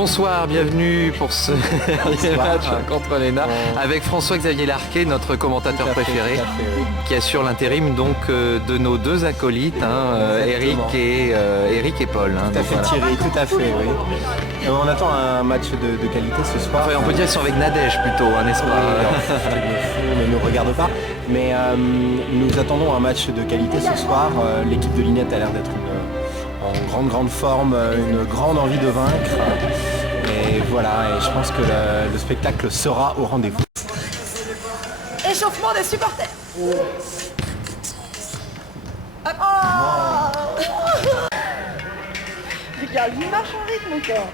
Bonsoir, bienvenue pour ce dernier match contre l'ENA avec François-Xavier Larquet, notre commentateur préféré, qui assure l'intérim donc de nos deux acolytes, Eric et Paul. Tout à fait, voilà. Thierry, tout à fait, oui. On attend un match de qualité ce soir. Enfin, on peut dire qu'ils sont avec Nadège plutôt, n'est-ce pas? Ne nous regarde pas. Mais nous attendons un match de qualité ce soir. L'équipe de Linette a l'air d'être en grande forme, une grande envie de vaincre. Et voilà, et je pense que le spectacle sera au rendez-vous. Échauffement des supporters. Regarde, il marche en rythme encore.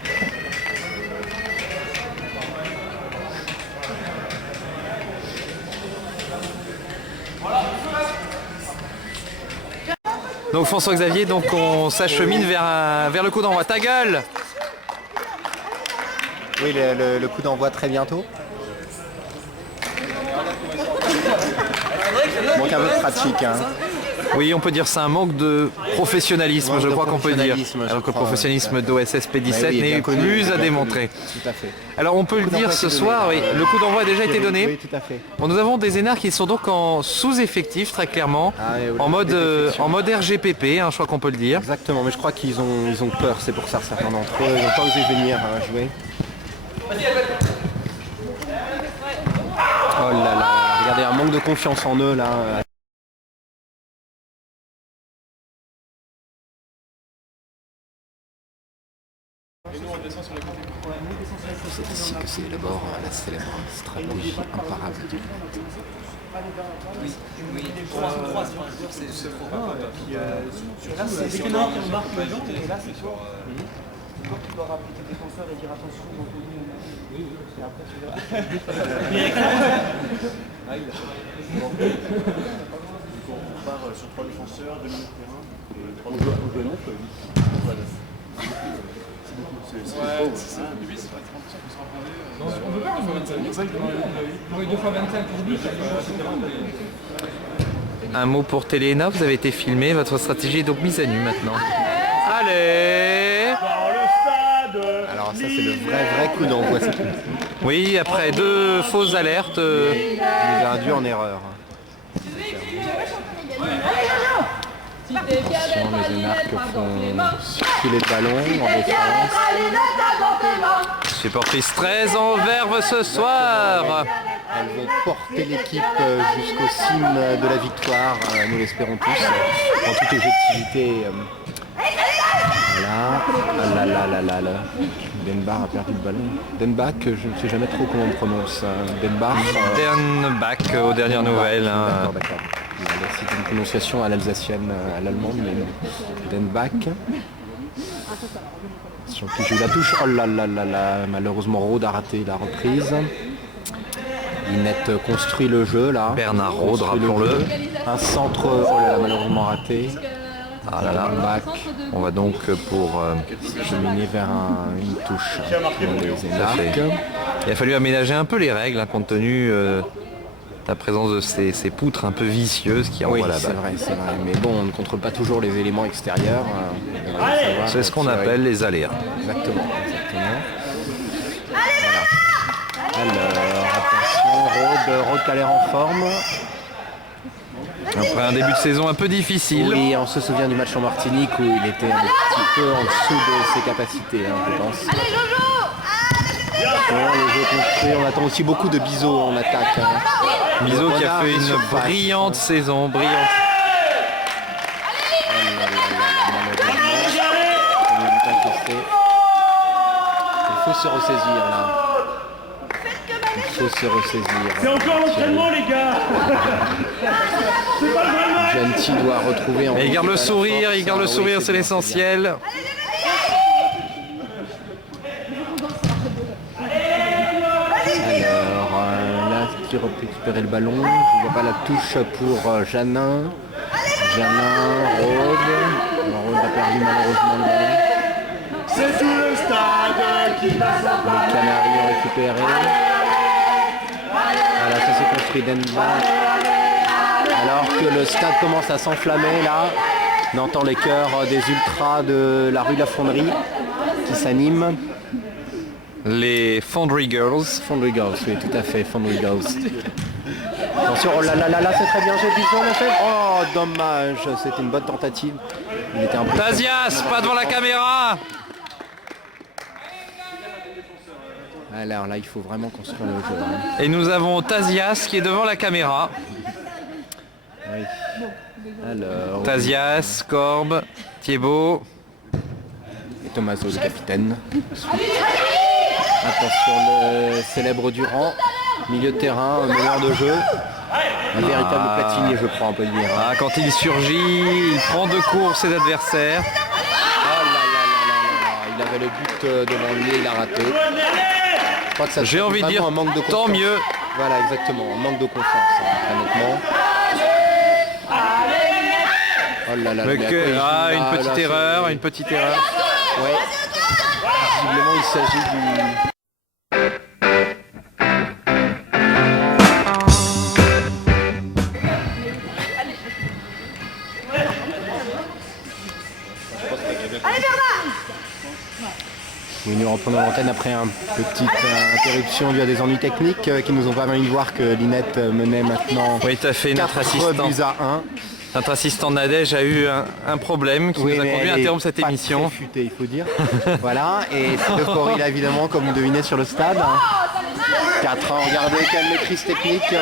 Donc François-Xavier, donc on s'achemine vers le coup d'envoi. Ta gueule! Oui, le coup d'envoi très bientôt. Manque un peu de pratique. Oui, on peut dire c'est un manque de professionnalisme, je crois qu'on peut dire. Alors que le professionnalisme d'OSS P17 n'est plus à démontrer. Tout à fait. Alors on peut le dire ce soir, oui, le coup d'envoi a déjà été donné. Oui, tout à fait. Bon, nous avons des énards qui sont donc en sous-effectif, très clairement, en mode RGPP, je crois qu'on peut le dire. Exactement, mais je crois qu'ils ont peur, c'est pour ça certains d'entre eux, ils n'ont pas osé venir jouer. Oh là là, regardez, un manque de confiance en eux là. C'est ici que s'élabore la célèbre stratégie imparable. C'est que non, on marque le jaune et là c'est toi. C'est toi qui dois rappeler tes défenseurs et dire attention dans ton ligne. Oui, et après tu verras. On part sur 3 défenseurs, 2 milieux de terrain et 3 joueurs. On joue à 9 ou à 8 ? C'est ouais, c'est ça. Le 8, c'est pas 30% qu'on sera posé. Non, on peut pas jouer 25. On aurait 2 fois 25 pour 8. Un mot pour Téléna, vous avez été filmé, votre stratégie est donc mise à nu maintenant. Allez! Alors ça c'est le vrai coup d'envoi. Oui, après 2 fausses alertes. Il a induit en erreur. Attention, les énarques font circuler le ballon en défense. Supportrice très en verve ce soir. Elle veut porter l'équipe jusqu'au cime de la victoire, nous l'espérons tous, en toute objectivité. Voilà. Denbach a perdu le ballon. Denbach, je ne sais jamais trop comment on prononce. Denbach. Denbach aux dernières nouvelles. D'accord. C'est une prononciation à l'alsacienne, à l'allemande, mais non. Denbach. J'ai eu la touche. Oh là là là là. Malheureusement, Rode a raté la reprise. Linette construit le jeu là. Bernard Rode, rappelons-le. Un centre, oh là là, malheureusement raté. Ah là là. On va donc pour cheminer vers une touche pour les énarques. Il a fallu aménager un peu les règles compte tenu de la présence de ces poutres un peu vicieuses qui envoient la balle. C'est vrai. Mais bon, on ne contrôle pas toujours les éléments extérieurs. C'est ce qu'on appelle les aléas. Exactement. Voilà. Alors, attention, Rode qui a l'air en forme. Après un début de saison un peu difficile. Oui, on se souvient du match en Martinique où il était un petit peu en dessous de ses capacités, je pense. Allez Jojo! Le jeu construit, on attend aussi beaucoup de Bizot en attaque. Bizot qui a fait une brillante saison, brillante. Il faut se ressaisir là. Il faut se ressaisir. C'est encore l'entraînement les gars. Gentil doit retrouver en... Et il garde le sourire, c'est l'essentiel. Alors là, qui récupérer le ballon. Je ne vois pas la touche pour Janin. Rode a perdu malheureusement le ballon. C'est tout le stade qui passe en Les Canaries ont récupéré. Voilà, ça s'est construit Denbach. Alors que le stade commence à s'enflammer là, on entend les chœurs des ultras de la rue de la Fonderie qui s'animent. Les Foundry Girls. Foundry Girls, oui, tout à fait, Foundry Girls. Attention, oh là là là là, c'est très bien, j'ai Bison Lefebvre. Oh, dommage, c'était une bonne tentative. Il était un peu... Tazias, pas devant la caméra. Alors là, il faut vraiment construire le jeu. Hein. Et nous avons Tazias qui est devant la caméra. Oui. Alors... Tazias, Corbe, Thiebaud. Et Tommaso, le capitaine. Attention, le célèbre Durand. Milieu de terrain, meneur de jeu. Un véritable platinier, je crois, on peut dire. Ah, quand il surgit, il prend de court ses adversaires. Oh là là là là là, il avait le but devant lui, il a raté. Je crois que ça J'ai envie de dire, un manque de tant confiance. mieux. Voilà, exactement, un manque de confiance, hein, honnêtement. Oh là là, Le mais à cœur, quoi il joue, une là, petite là, erreur, c'est- une petite erreur. Ouais. Visiblement, il s'agit du... Oui, nous reprenons l'antenne après une petite interruption due à des ennuis techniques qui nous ont permis de voir que Linette menait maintenant Oui, tout à fait, 4 buts à 1. Notre assistant Nadège a eu un problème qui nous a conduit à interrompre cette émission. Très futé, il faut dire. Voilà, et cette euphorie là évidemment, comme vous devinez sur le stade. 4 ans, regardez quelle maîtrise technique.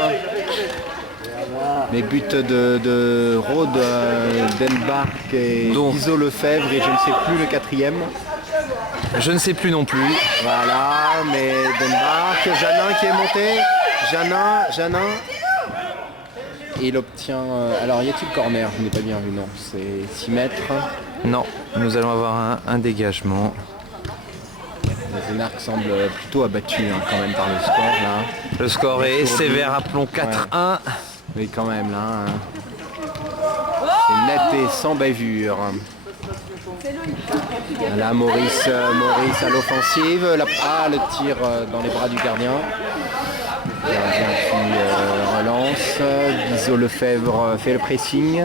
Les buts de Rode, Denbach et Donc. Iso Lefebvre et je ne sais plus le quatrième. Je ne sais plus non plus. Voilà, mais Denbach, Janin qui est monté. Janin. Et il obtient... alors y a-t-il corner? Je n'ai pas bien vu, non. C'est 6 mètres. Non, nous allons avoir un dégagement. Zénarc semble plutôt abattu hein, quand même par le score là. Le score est sévère, appelons 4-1. Oui quand même là. Hein. C'est net et sans bavure. Là Maurice à l'offensive. Le tir dans les bras du gardien. Le gardien qui relance. Bizot Lefebvre fait le pressing.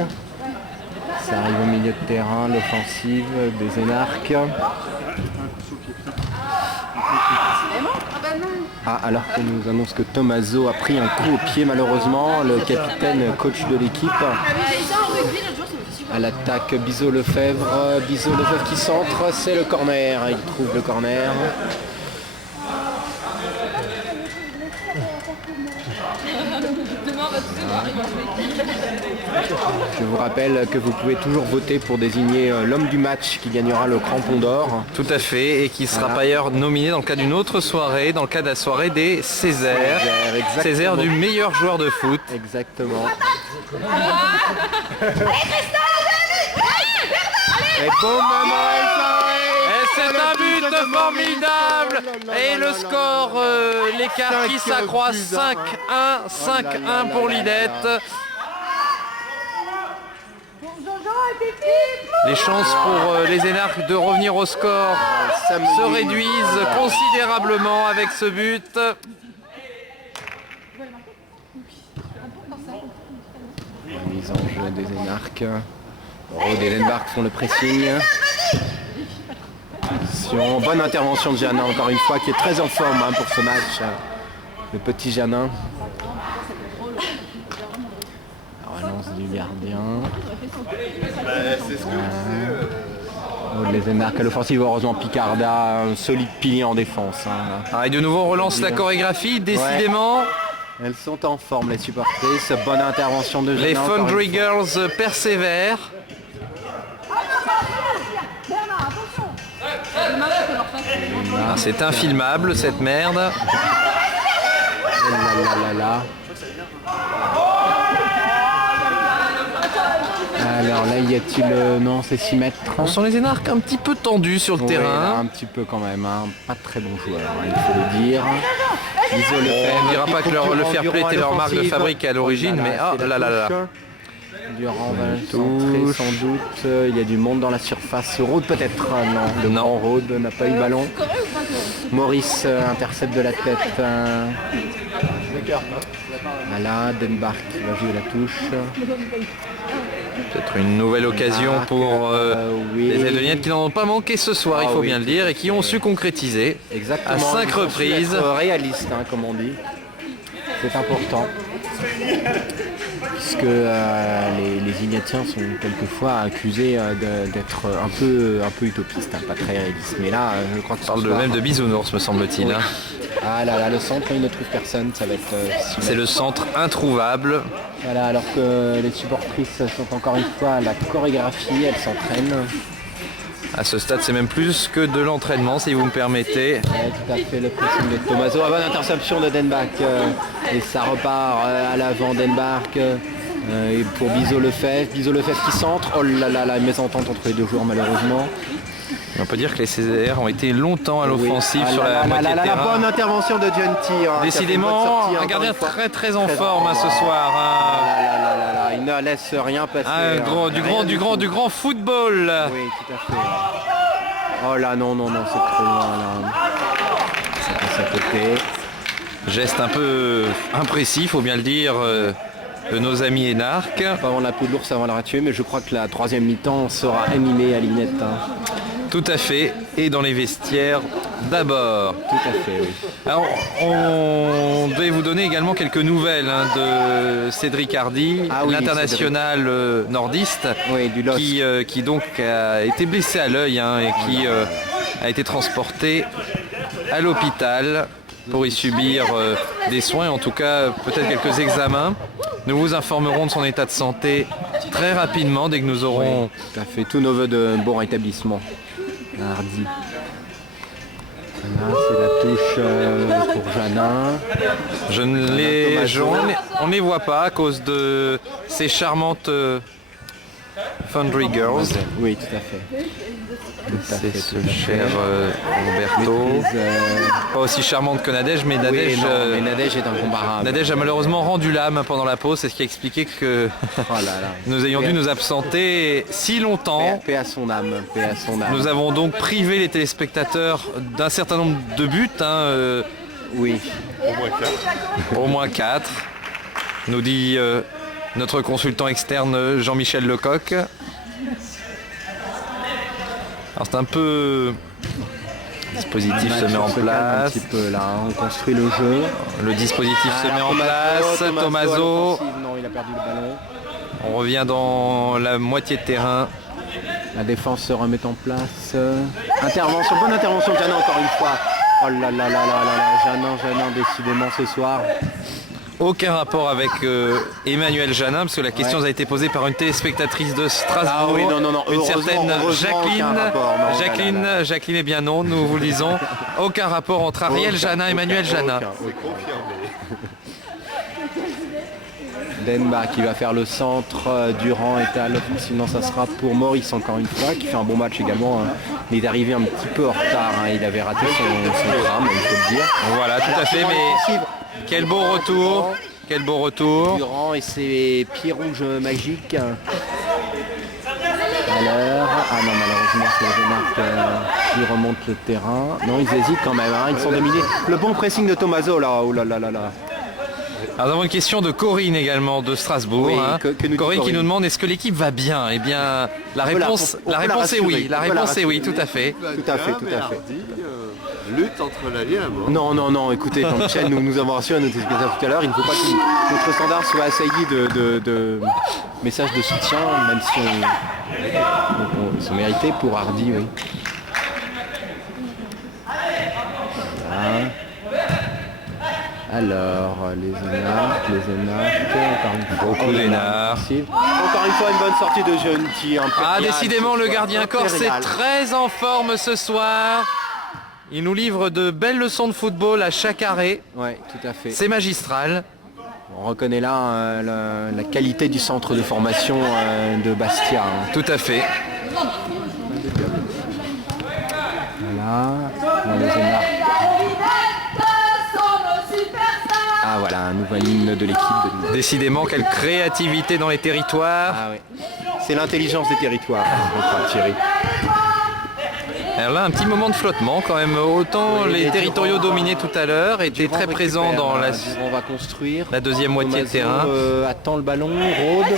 Ça arrive au milieu de terrain, l'offensive des Zénarc. Ah, alors qu'on nous annonce que Tommaso a pris un coup au pied malheureusement, le capitaine coach de l'équipe. À l'attaque Bizot Lefebvre qui centre, c'est le corner, il trouve le corner. Je vous rappelle que vous pouvez toujours voter pour désigner l'homme du match qui gagnera le crampon d'or. Tout à fait, et qui sera par ailleurs nominé dans le cadre d'une autre soirée, dans le cadre de la soirée des Césaires. Exactement. Césaire du meilleur joueur de foot. Exactement. Et boum, maman, Et c'est un but formidable. Et le score, l'écart qui s'accroît, 5-1 pour Linette. Les chances pour les Zénarc de revenir au score se réduisent considérablement avec ce but. Mise en jeu des Zénarc. Rode et Denbach font le pressing. Bonne intervention de Janin encore une fois qui est très en forme hein, pour ce match. Le petit Janin. Relance du gardien. Les Zénarc à l'offensive, heureusement Picarda, un solide pilier en défense. Hein. Ah, et de nouveau on relance la chorégraphie, décidément. Elles sont en forme les supportrices. Bonne intervention de Janin. Les Foundry Girls persévèrent. Ah, c'est infilmable cette merde. Là. Alors là, y a-t-il... non, c'est 6 mètres. On sent les Zénarc un petit peu tendus sur le Oui, là, terrain. un petit peu quand même. Hein. Pas très bon joueur, hein, il faut le dire. On ne dira pas que le fair play était leur marque de fabrique à l'origine, mais ah là là là. Durand va centrer sans doute. Il y a du monde dans la surface. Rode peut-être. Non, le grand Rode n'a pas eu le ballon. Maurice intercepte de la tête. Voilà, Denmark qui va jouer la touche. Peut-être une nouvelle occasion pour oui. les aides de Linet qui n'en ont pas manqué ce soir, il faut bien le dire, et qui ont su concrétiser Exactement. à 5 Ils ont su reprises. être réaliste, hein, comme on dit. C'est important. Puisque les Ignatiens sont quelquefois accusés d'être un peu utopistes, hein, pas très réalistes. Mais là, je crois que On parle même de bisounours, me semble-t-il. Oui. Hein. Ah là là, le centre, il ne trouve personne, ça va être... C'est le centre introuvable. Voilà, alors que les supportrices sont encore une fois à la chorégraphie, elles s'entraînent. À ce stade, c'est même plus que de l'entraînement, si vous me permettez. Ouais, tout à fait, le pressing de Tomaso. Ah, bonne interception de Denbach. Et ça repart à l'avant, Denbach. Et pour Bizot Lefebvre. Bizot Lefebvre qui centre. Oh là là, la mésentente entre les deux joueurs, malheureusement. On peut dire que les CZR ont été longtemps à l'offensive Oui. sur la moitié de La terrain. bonne intervention de Genty. Hein, Décidément, un gardien très en forme ce soir. Hein. Il ne laisse rien passer. Du grand football. Oui, tout à fait. Oh là, non, c'est trop loin là. C'est à sa côté. Geste un peu imprécis, faut bien le dire, de nos amis énarques. Avant la peau de l'ours avant la tuer, mais je crois que la troisième mi-temps sera animée à Linette. Hein. Tout à fait, et dans les vestiaires d'abord. Tout à fait, oui. Alors, on devait vous donner également quelques nouvelles de Cédric Hardy, l'international nordiste, du LOSC. qui donc a été blessé à l'œil et qui a été transporté à l'hôpital pour y subir des soins, en tout cas peut-être quelques examens. Nous vous informerons de son état de santé très rapidement dès que nous aurons... Oui, tout à fait, tous nos voeux de bon rétablissement. Hardy. Là, c'est la touche pour Janin. On ne les voit pas à cause de ces charmantes Foundry Girls. Oui, tout à fait. C'est ce cher Roberto. Pas aussi charmante que Nadège, mais Nadège, mais Nadège est incomparable. Nadège a malheureusement rendu l'âme pendant la pause, c'est ce qui a expliqué que nous ayons dû nous absenter si longtemps. Paix à son âme, paix à son âme. Nous avons donc privé les téléspectateurs d'un certain nombre de buts. Oui. Au moins 4. Nous dit notre consultant externe Jean-Michel Lecoq. Alors c'est un peu... Le dispositif se met en place. Un petit peu là, on construit le jeu. Le dispositif se met en place. Tomaso. Non, il a perdu le ballon. On revient dans la moitié de terrain. La défense se remet en place. Intervention, bonne intervention de Janin encore une fois. Oh là là là là là, Janin décidément ce soir. Aucun rapport avec Emmanuel Janin, parce que la question a été posée par une téléspectatrice de Strasbourg. Ah oui, non. Une certaine Jacqueline. Rapport, Jacqueline, eh bien non, nous vous le disons. Aucun rapport entre Ariel Janin et Emmanuel Janin. Denbach qui va faire le centre, Durand est à l'offensive, non ça sera pour Maurice encore une fois, qui fait un bon match également. Il est arrivé un petit peu en retard, il avait raté son drame, il faut le dire. Voilà, tout à fait, mais quel beau retour, quel beau retour. Durand et ses pieds rouges magiques. Alors, ah non malheureusement c'est Denbach qui remonte le terrain. Non ils hésitent quand même, ils sont dominés. Le bon pressing de Tomaso là, oh là là là là. Alors nous avons une question de Corinne également de Strasbourg. Oui, Corinne qui nous demande est-ce que l'équipe va bien. Eh bien la réponse est oui. La réponse est oui, tout à fait. Tout à fait. Lutte entre la vie et la mort. Non, écoutez, Jean-Michel, nous avons reçu à nos téléspectateurs tout à l'heure, il ne faut pas que notre standard soit assailli de messages de soutien, même si ils sont mérités pour Hardy, oui. Voilà. Alors, les énarques, Beaucoup d'énarques. Encore une fois, une bonne sortie de Genty. Décidément, le gardien corse est très en forme ce soir. Il nous livre de belles leçons de football à chaque arrêt. Oui, tout à fait. C'est magistral. On reconnaît là la qualité du centre de formation de Bastia. Tout à fait. Voilà, les énarques. Ah voilà, un nouvel hymne de l'équipe. Décidément, quelle créativité dans les territoires. Ah oui. C'est l'intelligence des territoires, je crois, Thierry. Alors là, un petit moment de flottement quand même. Autant Oui, les et territoriaux Durand, dominés tout à l'heure étaient Durand très présents dans on va construire. la deuxième moitié de Tomaso, terrain. attend le ballon, Rode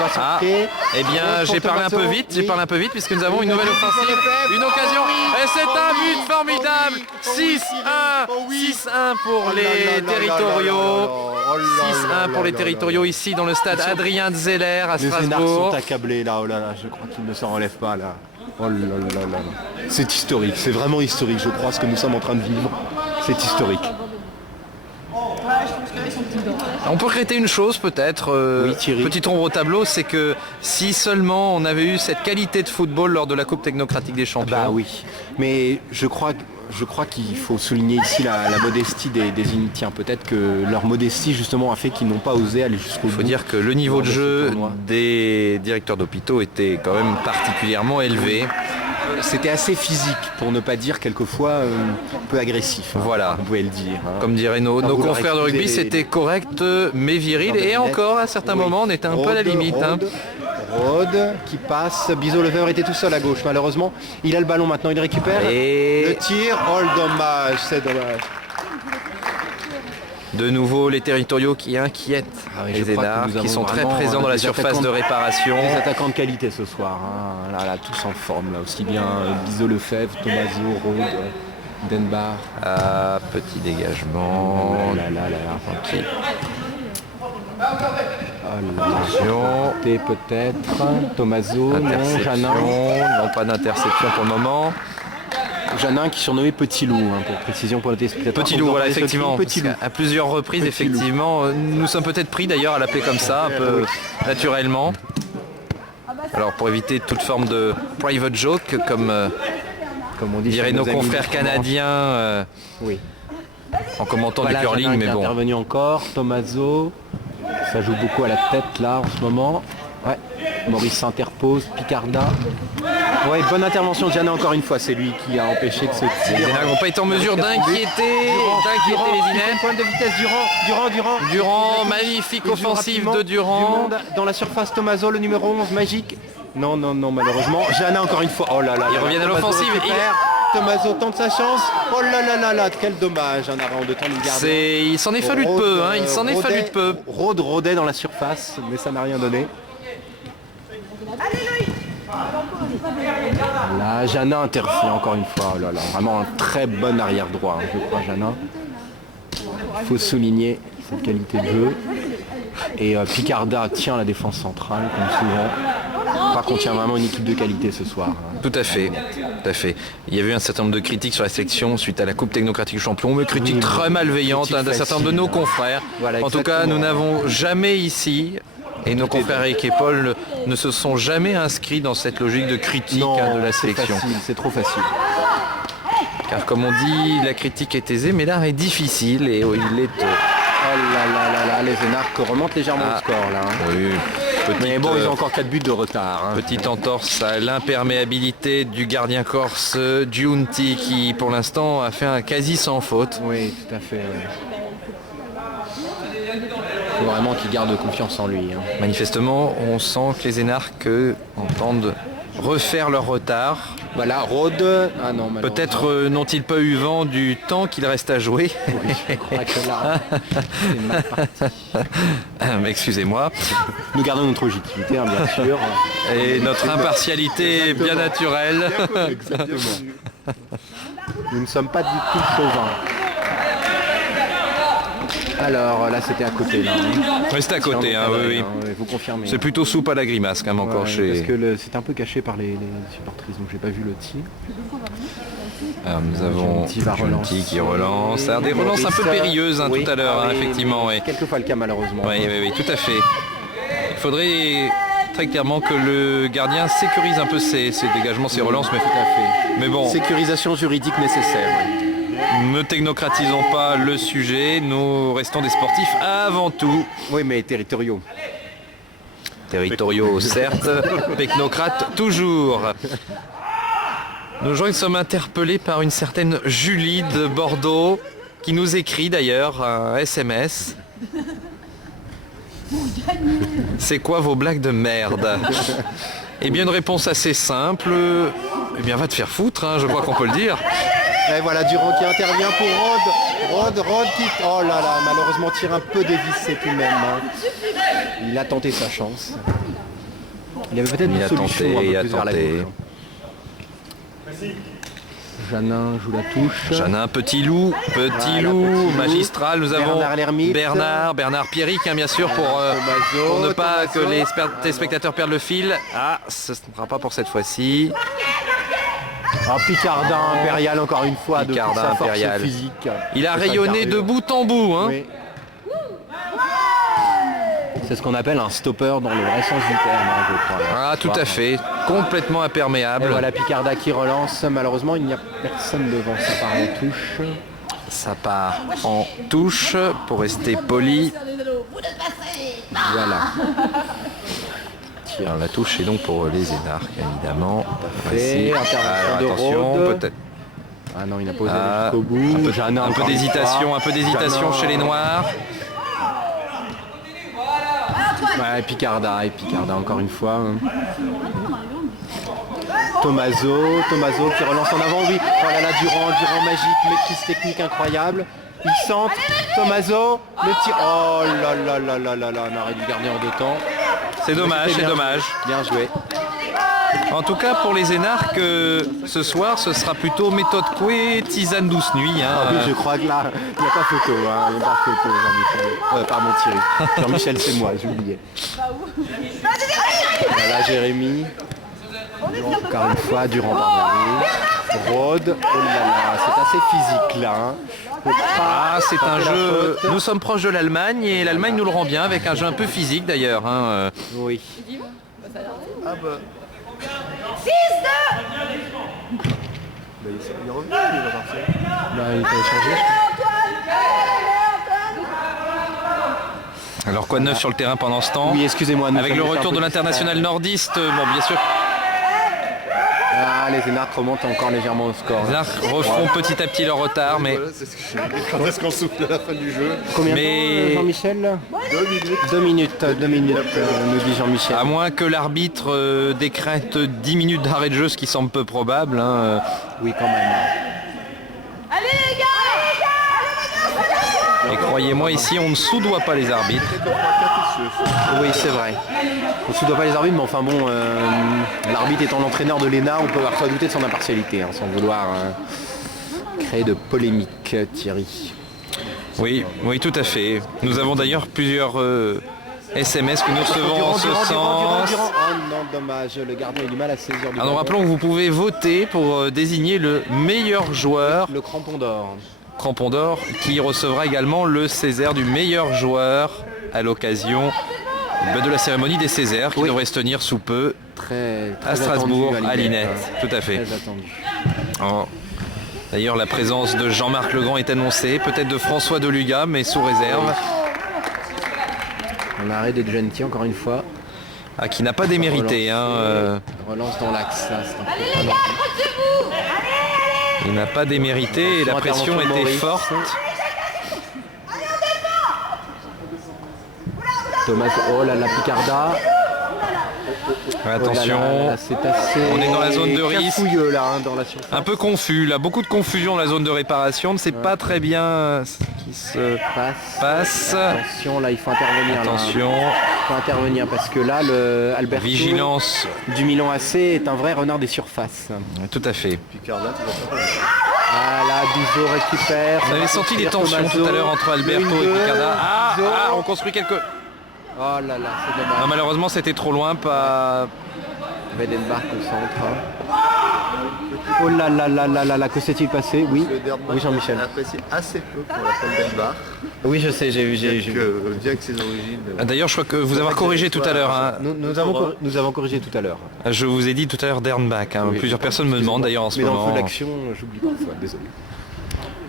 va centrer. Eh bien, Rode pour j'ai parlé un peu Tomaso, vite, oui. puisque nous avons une nouvelle offensive, une occasion, et c'est un but formidable. 6-1 pour les territoriaux. 6-1 pour les territoriaux ici dans le stade Adrien Zeller à Les Énarques Strasbourg. sont accablés là, oh là là, je crois qu'ils ne s'en relèvent pas là. Oh là là là là. C'est historique, c'est vraiment historique, je crois, ce que nous sommes en train de vivre. C'est historique. On peut regretter une chose peut-être, Oui, Thierry. petite ombre au tableau, c'est que si seulement on avait eu cette qualité de football lors de la Coupe technocratique des champions. Bah oui, mais je crois qu'il faut souligner ici la modestie des Initiens. Peut-être que leur modestie justement a fait qu'ils n'ont pas osé aller jusqu'au bout. Il faut dire que le niveau de Lors de ce jeu tournoi. des directeurs d'hôpitaux était quand même particulièrement élevé. C'était assez physique, pour ne pas dire quelquefois un peu agressif. Hein, Voilà. vous pouvez le dire. Hein. Comme diraient nos vouloir confrères de rugby, excuser c'était correct mais viril. Et Devinette. encore, à certains Oui. moments, on était un peu à la limite. hein. Rode qui passe, Bizot Lefebvre était tout seul à gauche malheureusement. Il a le ballon maintenant, il récupère. Et Le tir, oh le dommage, c'est dommage. de nouveau, les territoriaux qui inquiètent Ah oui, je les crois que Énarques, nous qui avons sont très vraiment, présents dans la des surface attaquants de réparation. Des attaquants de qualité ce soir, hein. Là, tous en forme, là, aussi bien Bizot Lefebvre, Tomaso, Rode, Denbar. Ah, petit dégagement. Là, là, là, là. Tranquille. Attention. Peut-être. Tomaso, non, Interception. Janin. Non, pas d'interception pour le moment. Janin qui surnommé Petit Loup, hein, pour précision pour le téléspectateur. Petit Quand loup, vous voilà, entendez ce effectivement. cri, Petit Loup. À plusieurs reprises, Petit effectivement, nous sommes peut-être pris d'ailleurs à l'appeler comme ça, un peu naturellement. Alors pour éviter toute forme de private joke, comme Comme on dit diraient chez nos amis confrères du canadiens Oui. en commentant Voilà, du curling, Janin mais qui est bon. intervenu encore, Tomaso. Ça joue beaucoup à la tête là en ce moment. Ouais. Maurice s'interpose, Picarda. Ouais, bonne intervention de Janin encore une fois, c'est lui qui a empêché que ce Les tir. Énarques n'ont pas été en mesure d'inquiéter les Inettes. Point de vitesse Durand. Durand, magnifique Il joue offensive rapidement. de Du Durand. monde dans la surface, Tomaso, le numéro 11, magique. Non, malheureusement. Janin encore une fois. Oh là là. Ils là, reviennent à Tomaso l'offensive. récupère. Tomaso tente sa chance. Oh là là là là, quel dommage. Un arrêt en deux temps du gardien. Il s'en est fallu de peu, hein. Il s'en est fallu de peu. Rode rôdait dans la surface, mais ça n'a rien donné. Là, Janin intervient encore une fois. Oh là là, vraiment un très bon arrière droit, hein, je crois, Janin. Il faut souligner cette qualité de jeu. Et Picarda tient la défense centrale, comme souvent. Je crois qu'on tient vraiment une équipe de qualité ce soir. Hein. Tout à fait, tout à fait. Il y avait eu un certain nombre de critiques sur la sélection suite à la Coupe technocratique champion, mais critiques Oui, très malveillantes critiques d'un certain nombre de nos faciles. confrères. Voilà, En tout cas, exactement. nous n'avons jamais ici, et nos confrères Eric et Paul ne se sont jamais inscrits dans cette logique de critique de la c'est sélection. facile, c'est trop facile. Car comme on dit, la critique est aisée, mais l'art est difficile et il est... Oh là là là là, les Énarques remontent légèrement Ah. le score là. Hein. oui, petite, Mais bon, ils ont encore 4 buts de retard. Hein. petite entorse à l'imperméabilité du gardien corse Giunti qui pour l'instant a fait un quasi sans faute. Oui, tout à fait. Ouais. Il faut vraiment qu'il garde confiance en lui. Hein. Manifestement, on sent que les Énarques entendent refaire leur retard. Voilà, Rode. Ah non, malheureusement. Peut-être n'ont-ils pas eu vent du temps qu'il reste à jouer. Oui, je crois que là, c'est mal parti. Excusez-moi. Nous gardons notre légitimité, hein, bien sûr. Et notre impartialité bien naturelle. Exactement. Nous ne sommes pas du tout chauvins. Alors là, c'était à côté. Là, hein. Oui, c'est à côté, hein, oui, oui. Hein, vous confirmez. C'est plutôt soupe à la grimace quand même encore Ouais, chez... Parce que c'est un peu caché par les supportrices, donc j'ai pas vu le tir. Alors, nous avons Giunti va Giunti qui relancer. relance. Alors, des relances un peu périlleuses hein, Oui. tout à l'heure, Ah hein, oui, effectivement. Oui. Quelquefois le cas malheureusement. Oui, tout à fait. Il faudrait très clairement que le gardien sécurise un peu ses dégagements, ses relances, mais, Tout à fait. mais bon, Sécurisation juridique nécessaire. Oui. ne technocratisons pas le sujet, nous restons des sportifs avant tout. Oui, mais territoriaux. Territoriaux certes, technocrates toujours. Nous sommes interpellés par une certaine Julie de Bordeaux qui nous écrit d'ailleurs un SMS. C'est quoi vos blagues de merde? Eh bien une réponse assez simple. Eh bien, va te faire foutre, hein, je crois qu'on peut le dire. Et voilà Durand qui intervient pour Rod qui... Oh là là, malheureusement tire un peu dévissé tout de même. Hein. Il a tenté sa chance. Il avait peut-être une solution un peu plus vers la gauche. Janin joue la touche. Janin, petit loup, magistral. Nous avons Bernard Pierrick, hein, bien sûr, pour ne pas que les téléspectateurs perdent le fil. Ah, ce ne sera pas pour cette fois-ci. Picardin impérial encore une fois, Picardin de sa force impérial. physique. Il a rayonné de bout en bout. Hein. Oui. C'est ce qu'on appelle un stopper dans le vrai sens du terme, hein, je crois. Ah, tout à fait, complètement imperméable. Et voilà Picarda qui relance. Malheureusement, il n'y a personne devant. Ça part en touche. Ça part en touche pour rester poli. Voilà. Alors, la touche est donc pour les énarques, évidemment. Fait, intervention de attention, Rode. peut-être. Ah non, il n'a pas osé aller jusqu'au bout. Un peu d'hésitation chez les Noirs. Ouais, Picarda encore une fois. Tommaso qui relance en avant, oui. Oh là là, Durand magique, maîtrise technique incroyable. Il centre, Tommaso, le tir. Oh là là là là là là, on aurait dû garder en deux temps. C'est dommage. Bien joué. En tout cas, pour les énarques, ce soir, ce sera plutôt méthode Coué, tisane douce nuit. Hein. Ah oui, je crois que là, il n'y a pas photo. Hein. Il n'y a pas photo, Jean-Michel. Pardon, Thierry. Jean-Michel, c'est moi, j'oubliais. Voilà, Jérémy. Encore une fois, Durand pardonné. Rode. Oh là là, c'est assez physique là. Hein. C'est un jeu... Nous sommes proches de l'Allemagne et l'Allemagne nous le rend bien avec un jeu un peu physique d'ailleurs. Hein. Oui. Ah bah. 6-2. Il est revenu, il va partir. Il peut changer. Alors quoi de neuf sur le terrain pendant ce temps? Oui, excusez-moi. Avec le retour de l'international nordiste, bon bien sûr. Les énarques remontent encore légèrement au score. Les énarques refont petit à petit leur retard, mais... Voilà, c'est ce que quand est-ce qu'on souffle à la fin du jeu? Combien de temps, Jean-Michel? 2 minutes, nous dit Jean-Michel. À moins que l'arbitre décrète 10 minutes d'arrêt de jeu, ce qui semble peu probable. Hein. Oui, quand même. Allez les gars. Et croyez-moi, ici, on ne soudoie pas les arbitres. Oui, c'est vrai. On ne se doit pas les arbitres, mais enfin bon, l'arbitre étant l'entraîneur de l'ENA, on peut avoir soit douter de son impartialité, hein, sans vouloir créer de polémique, Thierry. Oui, tout à fait. Nous avons d'ailleurs plusieurs SMS que nous recevons en ce sens. Oh non, dommage, le gardien a du mal à saisir du Alors ballon. rappelons que vous pouvez voter pour désigner le meilleur joueur. Le crampon d'or. Crampon d'or qui recevra également le Césaire du meilleur joueur à l'occasion de la cérémonie des Césaires qui devrait se tenir sous peu très à Strasbourg, attendu à Linette. Tout à fait. Très attendu. D'ailleurs la présence de Jean-Marc Legrand est annoncée, peut-être de François Deluga, mais sous réserve. On a arrêté de Gentil encore une fois. Qui n'a pas démérité. Relance dans l'axe. Allez les gars, accrochez-vous. Il n'a pas démérité et la pression était forte. Thomas, oh là la Picarda. Attention, oh là, c'est assez... on est dans la zone de risque. Là, hein, dans la surface. Un peu confus, là, beaucoup de confusion dans la zone de réparation. On ne sait pas très bien ce qui se passe. Attention, là il faut intervenir. Attention. Il faut intervenir parce que là, le Alberto Vigilance du Milan AC est un vrai renard des surfaces. Tout à fait. Picarda, tu vas pas. Ah là, Bizot récupère. Vous avez senti des tensions tout à l'heure entre Alberto et Picarda. On construit quelques... Oh là là, c'est dommage. Non, malheureusement, c'était trop loin, pas... Weidenbach au centre. Oh là là là là là là, que s'est-il passé? Oui, oui Jean-Michel. Apprécie assez peu pour la Weidenbach. Oui, je sais, j'ai vu. Bien que ses origines... D'ailleurs, je crois que vous avez corrigé tout à l'heure. Hein. Nous avons corrigé tout à l'heure. Je vous ai dit tout à l'heure Dernbach. Hein. Oui, plusieurs personnes me demandent d'ailleurs en ce moment. Mais dans le feu d'action, j'oublie parfois, désolé.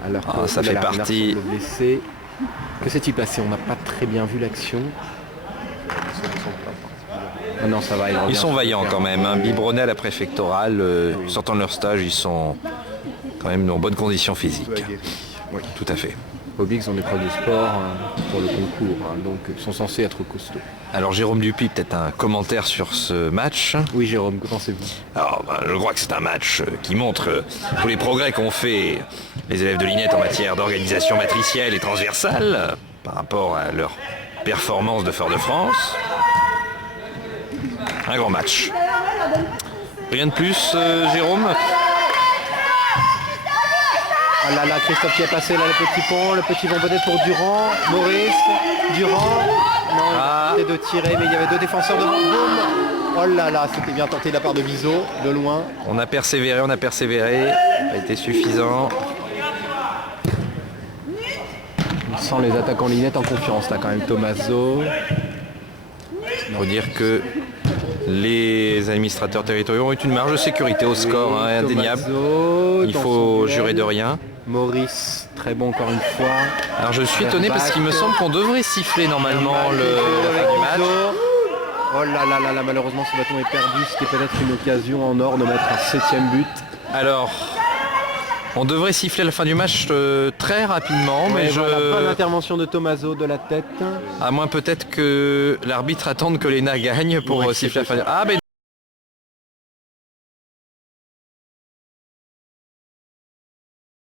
Alors, ça fait partie... Que s'est-il passé? On n'a pas très bien vu l'action. Ah non, ça va, ils sont vaillants quand même. Hein. Biberonnet à la préfectorale, sortant de leur stage, ils sont quand même en bonne condition physique. Oui, tout à fait. Obix ont des preuves de sport pour le concours, donc ils sont censés être costauds. Alors Jérôme Dupuis, peut-être un commentaire sur ce match. Oui Jérôme, que pensez-vous? Alors, je crois que c'est un match qui montre tous les progrès qu'ont fait les élèves de l'INET en matière d'organisation matricielle et transversale par rapport à leur performance de Fort-de-France. Un grand match. Rien de plus, Jérôme? Ah là là, Christophe qui est passé là, le petit pont peut-être pour Durand, Maurice, Durand, non, il tentait de tirer mais il y avait 2 défenseurs devant, boum. Oh là là, c'était bien tenté de la part de Bizot, de loin. On a persévéré, ça a été suffisant. On sent les attaquants Linette en confiance là quand même, Tommaso. Il faut dire que les administrateurs territoriaux ont eu une marge de sécurité au score, indéniable. Il faut jurer de rien. Maurice, très bon encore une fois. Alors je suis étonné parce qu'il me semble qu'on devrait siffler normalement la fin du match. Oh là là là là, malheureusement ce bâton est perdu, c'était peut-être une occasion en or de mettre un 7e but. Alors, on devrait siffler la fin du match très rapidement, mais voilà, pas l'intervention de Tommaso de la tête. À moins peut-être que l'arbitre attende que l'ENA gagne pour siffler la fin du match. Ah, mais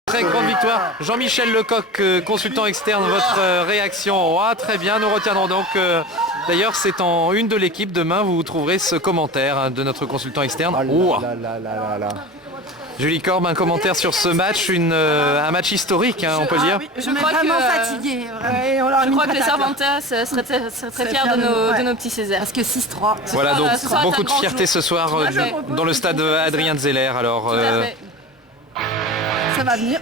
très grande victoire. Jean-Michel Lecoq, consultant externe, votre réaction? Très bien, nous retiendrons donc. D'ailleurs, c'est en une de l'équipe. Demain, vous trouverez ce commentaire de notre consultant externe. Julie Corbe, un commentaire sur ce match, un match historique, on peut dire. Oui, je suis vraiment fatiguée. Je crois que les Cervantes seraient très fiers de nos petits Césaires. Parce que 6-3. Voilà, donc beaucoup de fierté ce soir dans le stade Adrien Zeller. Alors, ça va venir.